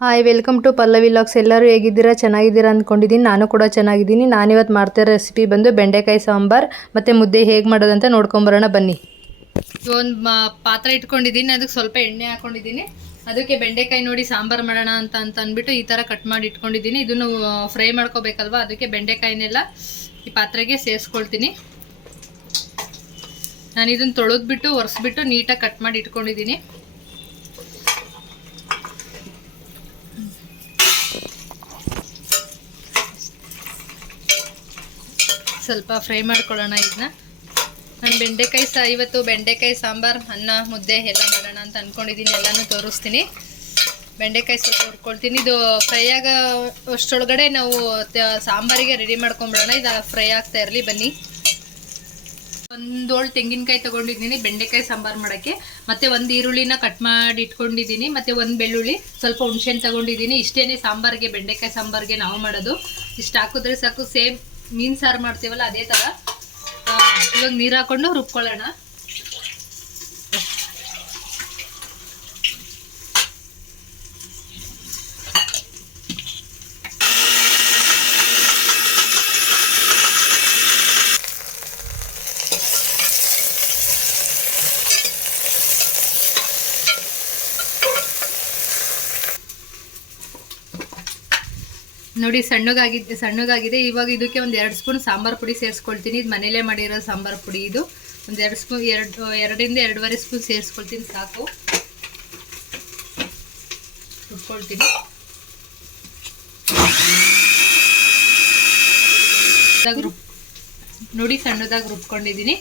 Hi welcome to Pallavi logs. ಎಲ್ಲರೂ ಹೇಗಿದ್ದೀರಾ? ಚೆನ್ನಾಗಿದ್ದೀರಾ ಅಂದ್ಕೊಂಡಿದ್ದೀನಿ. ನಾನು ಕೂಡ ಚೆನ್ನಾಗಿದ್ದೀನಿ. ನಾನಿವತ್ತು ಮಾಡ್ತಿರೋ ರೆಸಿಪಿ ಬಂದು ಬೆಂಡೆಕಾಯಿ ಸಾಂಬಾರು ಮತ್ತು ಮುದ್ದೆ ಹೇಗೆ ಮಾಡೋದಂತ ನೋಡ್ಕೊಂಬರೋಣ ಬನ್ನಿ. ಒಂದು ಪಾತ್ರೆ ಇಟ್ಕೊಂಡಿದ್ದೀನಿ, ಅದಕ್ಕೆ ಸ್ವಲ್ಪ ಎಣ್ಣೆ ಹಾಕ್ಕೊಂಡಿದ್ದೀನಿ. ಅದಕ್ಕೆ ಬೆಂಡೆಕಾಯಿ ನೋಡಿ ಸಾಂಬಾರು ಮಾಡೋಣ ಅಂತ ಅಂದ್ಬಿಟ್ಟು ಈ ಥರ ಕಟ್ ಮಾಡಿ ಇಟ್ಕೊಂಡಿದ್ದೀನಿ. ಇದನ್ನು ಫ್ರೈ ಮಾಡ್ಕೋಬೇಕಲ್ವ, ಅದಕ್ಕೆ ಬೆಂಡೆಕಾಯಿನೆಲ್ಲ ಈ ಪಾತ್ರೆಗೆ ಸೇರಿಸ್ಕೊಳ್ತೀನಿ. ನಾನು ಇದನ್ನು ತೊಳೆದ್ಬಿಟ್ಟು ಒರೆಸ್ಬಿಟ್ಟು ನೀಟಾಗಿ ಕಟ್ ಮಾಡಿ ಇಟ್ಕೊಂಡಿದ್ದೀನಿ. ಸ್ವಲ್ಪ ಫ್ರೈ ಮಾಡ್ಕೊಳ್ಳೋಣ ಇದನ್ನ. ನಾನು ಇವತ್ತು ಬೆಂಡೆಕಾಯಿ ಸಾಂಬಾರು, ಅನ್ನ, ಮುದ್ದೆ ಎಲ್ಲ ಮಾಡೋಣ ಅಂತ ಅಂದ್ಕೊಂಡಿದ್ದೀನಿ. ಎಲ್ಲನೂ ತೋರಿಸ್ತೀನಿ. ಬೆಂಡೆಕಾಯಿ ಸ್ವಲ್ಪ ಹುರ್ಕೊಳ್ತೀನಿ. ಇದು ಫ್ರೈ ಆಗೋ ಅಷ್ಟರೊಳಗಡೆ ನಾವು ಸಾಂಬಾರಿಗೆ ರೆಡಿ ಮಾಡ್ಕೊಂಬಿಡೋಣ. ಇದು ಫ್ರೈ ಆಗ್ತಾ ಇರಲಿ ಬನ್ನಿ. ಒಂದೋಳು ತೆಂಗಿನಕಾಯಿ ತೊಗೊಂಡಿದ್ದೀನಿ ಬೆಂಡೆಕಾಯಿ ಸಾಂಬಾರು ಮಾಡೋಕ್ಕೆ. ಮತ್ತು ಒಂದು ಈರುಳ್ಳಿನ ಕಟ್ ಮಾಡಿ ಇಟ್ಕೊಂಡಿದ್ದೀನಿ. ಮತ್ತು ಒಂದು ಬೆಳ್ಳುಳ್ಳಿ, ಸ್ವಲ್ಪ ಹುಣಸೆಹಣ್ಣು ತೊಗೊಂಡಿದ್ದೀನಿ. ಇಷ್ಟೇ ಸಾಂಬಾರಿಗೆ, ಬೆಂಡೆಕಾಯಿ ಸಾಂಬಾರಿಗೆ ನಾವು ಮಾಡೋದು. ಇಷ್ಟು ಹಾಕಿದ್ರೆ ಸಾಕು. ಸೇಮ್ ಮೀನು ಸಾರು ಮಾಡ್ತೀವಲ್ಲ ಅದೇ ಥರ. ಇವಾಗ ನೀರು ಹಾಕ್ಕೊಂಡು ರುಬ್ಕೊಳ್ಳೋಣ. ನೋಡಿ ಸಣ್ಣಗಾಗಿದೆ. ಇವಾಗ ಇದಕ್ಕೆ ಒಂದು 2 ಸ್ಪೂನ್ ಸಾಂಬಾರು ಪುಡಿ ಸೇರಿಸ್ಕೊಳ್ತೀನಿ. ಇದು ಮನೇಲೇ ಮಾಡಿರೋ ಸಾಂಬಾರು ಪುಡಿ. ಇದು ಒಂದು 2 ಸ್ಪೂನ್, 2ರಿಂದ 2.5 ಸ್ಪೂನ್ ಸೇರಿಸ್ಕೊಳ್ತೀನಿ, ಸಾಕು. ರುಬ್ಕೊಳ್ತೀನಿ. ನೋಡಿ ಸಣ್ಣದಾಗಿ ರುಬ್ಕೊಂಡಿದ್ದೀನಿ.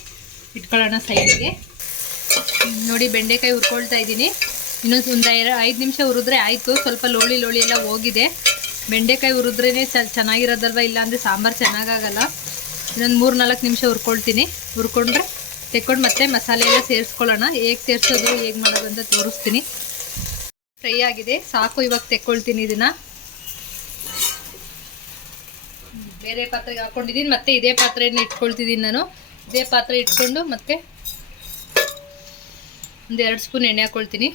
ಇಟ್ಕೊಳ್ಳೋಣ ಸೈಡಿಗೆ. ನೋಡಿ ಬೆಂಡೆಕಾಯಿ ಹುರ್ಕೊಳ್ತಾ ಇದ್ದೀನಿ. ಇನ್ನೊಂದು 5 ನಿಮಿಷ ಹುರಿದ್ರೆ ಆಯಿತು. ಸ್ವಲ್ಪ ಲೋಳಿ ಎಲ್ಲ ಹೋಗಿದೆ. ಬೆಂಡೆಕಾಯಿ ಹುರಿದ್ರೇ ಚೆನ್ನಾಗಿರೋದಲ್ವ, ಇಲ್ಲಾಂದರೆ ಸಾಂಬಾರು ಚೆನ್ನಾಗಾಗಲ್ಲ. ಇನ್ನೊಂದು 3-4 ನಿಮಿಷ ಹುರ್ಕೊಳ್ತೀನಿ. ಹುರ್ಕೊಂಡ್ರೆ ತೆಕ್ಕೊಂಡು ಮತ್ತೆ ಮಸಾಲೆ ಎಲ್ಲ ಸೇರಿಸ್ಕೊಳ್ಳೋಣ. ಹೇಗೆ ಸೇರಿಸೋದು, ಹೇಗೆ ಮಾಡೋದು ಅಂತ ತೋರಿಸ್ತೀನಿ. ಫ್ರೈ ಆಗಿದೆ, ಸಾಕು. ಇವಾಗ ತೆಕ್ಕೊಳ್ತೀನಿ ಇದನ್ನು. ಬೇರೆ ಪಾತ್ರೆಗೆ ಹಾಕ್ಕೊಂಡಿದ್ದೀನಿ. ಮತ್ತೆ ಇದೇ ಪಾತ್ರೆಯನ್ನು ಇಟ್ಕೊಳ್ತಿದ್ದೀನಿ ನಾನು. ಇದೇ ಪಾತ್ರೆ ಇಟ್ಕೊಂಡು ಮತ್ತೆ ಒಂದು 2 ಸ್ಪೂನ್ ಎಣ್ಣೆ ಹಾಕ್ಕೊಳ್ತೀನಿ.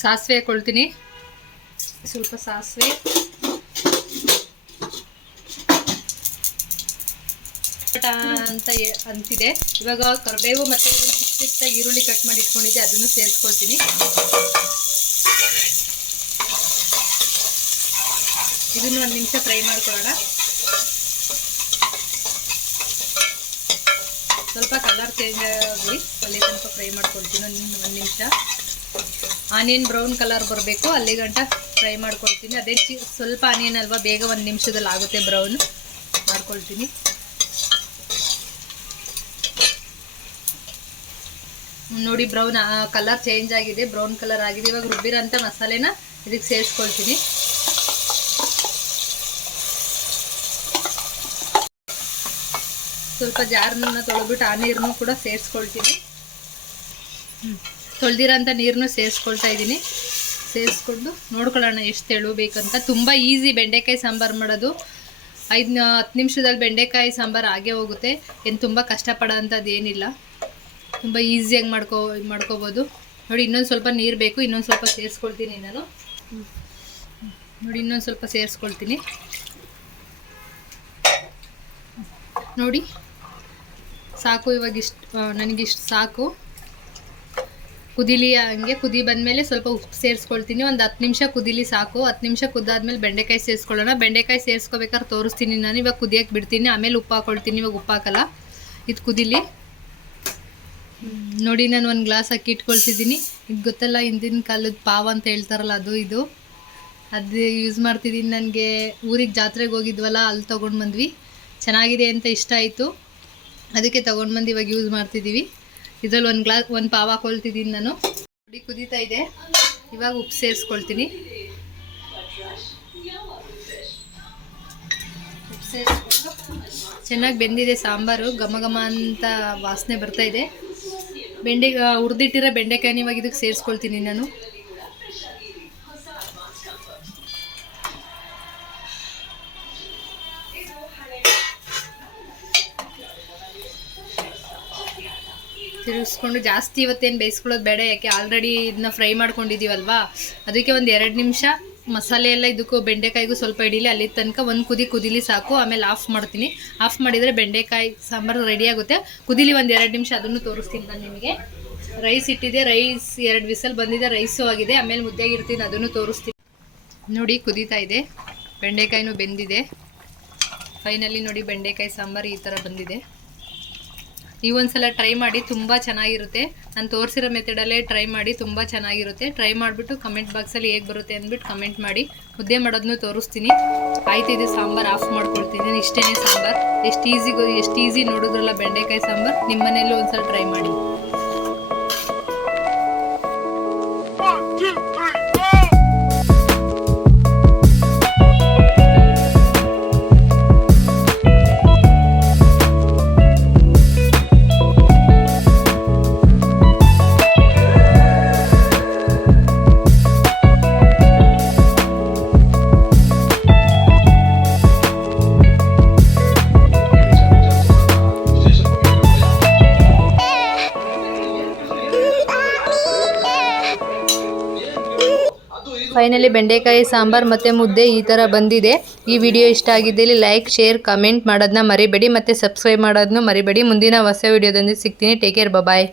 ಸಾಸಿವೆ ಹಾಕ್ಕೊಳ್ತೀನಿ. ಸ್ವಲ್ಪ ಸಾಸಿವೆ, ಅಂತ ಅಂತಿದೆ. ಇವಾಗ ಕರಿಬೇವು ಮತ್ತು ಚಿಕ್ಕದಾಗಿ ಈರುಳ್ಳಿ ಕಟ್ ಮಾಡಿ ಇಟ್ಕೊಂಡಿದ್ದೆ, ಅದನ್ನು ಸೇರಿಸ್ಕೊಳ್ತೀನಿ. ಇದನ್ನು 1 ನಿಮಿಷ ಫ್ರೈ ಮಾಡ್ಕೊಳ್ಳೋಣ. ಸ್ವಲ್ಪ ಕಲರ್ ಚೇಂಜ್ ಆಗಲಿ ಅಲ್ಲಿ ತನಕ ಫ್ರೈ ಮಾಡ್ಕೊಳ್ತೀನಿ. 1 ನಿಮಿಷ. ಆನಿಯನ್ ಬ್ರೌನ್ ಕಲರ್ ಬರಬೇಕು, ಅಲ್ಲಿ ಗಂಟ ಫ್ರೈ ಮಾಡ್ಕೊಳ್ತೀನಿ. ಅದೇ ಸ್ವಲ್ಪ ಆನಿಯನ್ ಅಲ್ವಾ, ಬೇಗ 1 ನಿಮಿಷದಲ್ಲಿ ಆಗುತ್ತೆ. ಬ್ರೌನ್ ಮಾಡ್ಕೊಳ್ತೀನಿ. ನೋಡಿ ಬ್ರೌನ್ ಕಲರ್ ಚೇಂಜ್ ಆಗಿದೆ, ಬ್ರೌನ್ ಕಲರ್ ಆಗಿದೆ. ಇವಾಗ ರುಬ್ಬಿರೋಂಥ ಮಸಾಲೆನ ಇದಕ್ಕೆ ಸೇರಿಸ್ಕೊಳ್ತೀನಿ. ಸ್ವಲ್ಪ ಜಾರನ್ನ ತೊಳೆದ್ಬಿಟ್ಟು ಆ ನೀರನ್ನು ಕೂಡ ಸೇರಿಸ್ಕೊಳ್ತೀನಿ. ತೊಳೆದಿರೋಂಥ ನೀರನ್ನು ಸೇರಿಸ್ಕೊಳ್ತಾ ಇದ್ದೀನಿ. ಸೇರಿಸ್ಕೊಂಡು ನೋಡ್ಕೊಳ್ಳೋಣ ಎಷ್ಟು ತೆಳು ಬೇಕಂತ. ತುಂಬ ಈಸಿ ಬೆಂಡೆಕಾಯಿ ಸಾಂಬಾರು ಮಾಡೋದು. 5-10 ನಿಮಿಷದಲ್ಲಿ ಬೆಂಡೆಕಾಯಿ ಸಾಂಬಾರು ಆಗೇ ಹೋಗುತ್ತೆ. ಏನು ತುಂಬ ಕಷ್ಟಪಡೋ ಅಂಥದ್ದು ಏನಿಲ್ಲ. ತುಂಬ ಈಸಿಯಾಗಿ ಮಾಡ್ಕೋಬೋದು. ನೋಡಿ ಇನ್ನೊಂದು ಸ್ವಲ್ಪ ನೀರು ಬೇಕು, ಇನ್ನೊಂದು ಸ್ವಲ್ಪ ಸೇರಿಸ್ಕೊಳ್ತೀನಿ ನಾನು. ನೋಡಿ ಇನ್ನೊಂದು ಸ್ವಲ್ಪ ಸೇರಿಸ್ಕೊಳ್ತೀನಿ. ನೋಡಿ ಸಾಕು. ಇವಾಗ ನನಗಿಷ್ಟು ಸಾಕು. ಕುದಿಲಿ, ಹಂಗೆ ಕುದಿ ಬಂದಮೇಲೆ ಸ್ವಲ್ಪ ಉಪ್ಪು ಸೇರಿಸ್ಕೊಳ್ತೀನಿ. ಒಂದು 10 ನಿಮಿಷ ಕುದಿಲಿ, ಸಾಕು. 10 ನಿಮಿಷ ಕುದ್ದಾದ್ಮೇಲೆ ಬೆಂಡೆಕಾಯಿ ಸೇರಿಸ್ಕೊಳ್ಳೋಣ. ಬೆಂಡೆಕಾಯಿ ಸೇರಿಸ್ಕೋಬೇಕಾದ್ರೆ ತೋರಿಸ್ತೀನಿ ನಾನು. ಇವಾಗ ಕುದಿಯೋಕ್ಕೆ ಬಿಡ್ತೀನಿ, ಆಮೇಲೆ ಉಪ್ಪು ಹಾಕ್ಕೊಳ್ತೀನಿ. ಇವಾಗ ಉಪ್ಪು ಹಾಕಲ್ಲ, ಇದು ಕುದಿಲಿ. ನೋಡಿ ನಾನು 1 ಗ್ಲಾಸ್ ಅಕ್ಕಿ ಇಟ್ಕೊಳ್ತಿದ್ದೀನಿ. ಇದು ಗೊತ್ತಲ್ಲ, ಹಿಂದಿನ ಕಾಲದ ಪಾವ ಅಂತ ಹೇಳ್ತಾರಲ್ಲ, ಅದು ಯೂಸ್ ಮಾಡ್ತಿದ್ದೀನಿ. ನನಗೆ ಊರಿಗೆ ಜಾತ್ರೆಗೆ ಹೋಗಿದ್ವಲ್ಲ, ಅಲ್ಲಿ ತೊಗೊಂಡು ಬಂದ್ವಿ. ಚೆನ್ನಾಗಿದೆ ಅಂತ ಇಷ್ಟ ಆಯಿತು, ಅದಕ್ಕೆ ತೊಗೊಂಡು ಬಂದು ಇವಾಗ ಯೂಸ್ ಮಾಡ್ತಿದ್ದೀವಿ. ಇದರಲ್ಲಿ 1 ಪಾವ ಹಾಕೊಳ್ತಿದ್ದೀನಿ ನಾನು. ನೋಡಿ ಕುದೀತಾ ಇದೆ. ಇವಾಗ ಉಪ್ಪು ಸೇರಿಸ್ಕೊಳ್ತೀನಿ. ಉಪ್ಪು ಸೇರಿಸ್ಕೊಂಡು ಚೆನ್ನಾಗಿ ಬೆಂದಿದೆ ಸಾಂಬಾರು. ಘಮ ಅಂತ ವಾಸನೆ ಬರ್ತಾ ಇದೆ. ಹುರಿದಿಟ್ಟಿರೋ ಬೆಂಡೆಕಾಯಿನ ಇವಾಗ ಇದಕ್ಕೆ ಸೇರಿಸ್ಕೊಳ್ತೀನಿ ನಾನು. ತಿರುಗಿಸ್ಕೊಂಡು ಜಾಸ್ತಿ ಇವತ್ತೇನು ಬೇಯಿಸ್ಕೊಳ್ಳೋದು ಬೇಡ, ಯಾಕೆ ಆಲ್ರೆಡಿ ಇದನ್ನ ಫ್ರೈ ಮಾಡ್ಕೊಂಡಿದ್ದೀವಲ್ವಾ, ಅದಕ್ಕೆ ಒಂದು 2 ನಿಮಿಷ ಮಸಾಲೆ ಎಲ್ಲ ಇದಕ್ಕೂ ಬೆಂಡೆಕಾಯಿಗೂ ಸ್ವಲ್ಪ ಹಿಡೀಲಿ, ಅಲ್ಲಿ ತನಕ ಒಂದು ಕುದಿಲಿ ಸಾಕು. ಆಮೇಲೆ ಆಫ್ ಮಾಡ್ತೀನಿ. ಆಫ್ ಮಾಡಿದರೆ ಬೆಂಡೆಕಾಯಿ ಸಾಂಬಾರು ರೆಡಿ ಆಗುತ್ತೆ. ಕುದಿಲಿ ಒಂದು 2 ನಿಮಿಷ, ಅದನ್ನು ತೋರಿಸ್ತೀನಿ ನಾನು ನಿಮಗೆ. ರೈಸ್ ಇಟ್ಟಿದೆ, ರೈಸ್ 2 ವಿಸಲ್ ಬಂದಿದೆ, ರೈಸು ಆಗಿದೆ. ಆಮೇಲೆ ಮುದ್ದೆಗಿರ್ತೀನಿ, ಅದನ್ನು ತೋರಿಸ್ತೀನಿ. ನೋಡಿ ಕುದೀತಾ ಇದೆ, ಬೆಂಡೆಕಾಯಿನೂ ಬೆಂದಿದೆ. ಫೈನಲಿ ನೋಡಿ ಬೆಂಡೆಕಾಯಿ ಸಾಂಬಾರು ಈ ಥರ ಬಂದಿದೆ. ನೀವೊಂದ್ಸಲ ಟ್ರೈ ಮಾಡಿ, ತುಂಬ ಚೆನ್ನಾಗಿರುತ್ತೆ. ನಾನು ತೋರಿಸಿರೋ ಮೆಥಡಲ್ಲೇ ಟ್ರೈ ಮಾಡಿ, ತುಂಬ ಚೆನ್ನಾಗಿರುತ್ತೆ. ಟ್ರೈ ಮಾಡಿಬಿಟ್ಟು ಕಮೆಂಟ್ ಬಾಕ್ಸಲ್ಲಿ ಹೇಗೆ ಬರುತ್ತೆ ಅಂದ್ಬಿಟ್ಟು ಕಮೆಂಟ್ ಮಾಡಿ. ಮುದ್ದೆ ಮಾಡೋದನ್ನು ತೋರಿಸ್ತೀನಿ. ಆಯ್ತು, ಇದು ಸಾಂಬಾರು ಆಫ್ ಮಾಡ್ಕೊಳ್ತೀನಿ. ಇಷ್ಟೇ ಸಾಂಬಾರು, ಎಷ್ಟು ಈಸಿ ನೋಡಿದ್ರಲ್ಲ ಬೆಂಡೆಕಾಯಿ ಸಾಂಬಾರು. ನಿಮ್ಮ ಮನೆಯಲ್ಲೂ ಒಂದ್ಸಲ ಟ್ರೈ ಮಾಡಿ. ಫೈನಲಿ ಬೆಂಡೆಕಾಯಿ ಸಾಂಬಾರು ಮತ್ತು ಮುದ್ದೆ ಈ ಥರ ಬಂದಿದೆ. ಈ ವಿಡಿಯೋ ಇಷ್ಟ ಆಗಿದ್ದಲ್ಲಿ ಲೈಕ್, ಶೇರ್, ಕಮೆಂಟ್ ಮಾಡೋದನ್ನ ಮರಿಬೇಡಿ. ಮತ್ತು ಸಬ್ಸ್ಕ್ರೈಬ್ ಮಾಡೋದನ್ನು ಮರಿಬೇಡಿ. ಮುಂದಿನ ಹೊಸ ವಿಡಿಯೋದೊಂದಿಗೆ ಸಿಗ್ತೀನಿ. ಟೇಕ್ ಕೇರ್, ಬಾಯ್.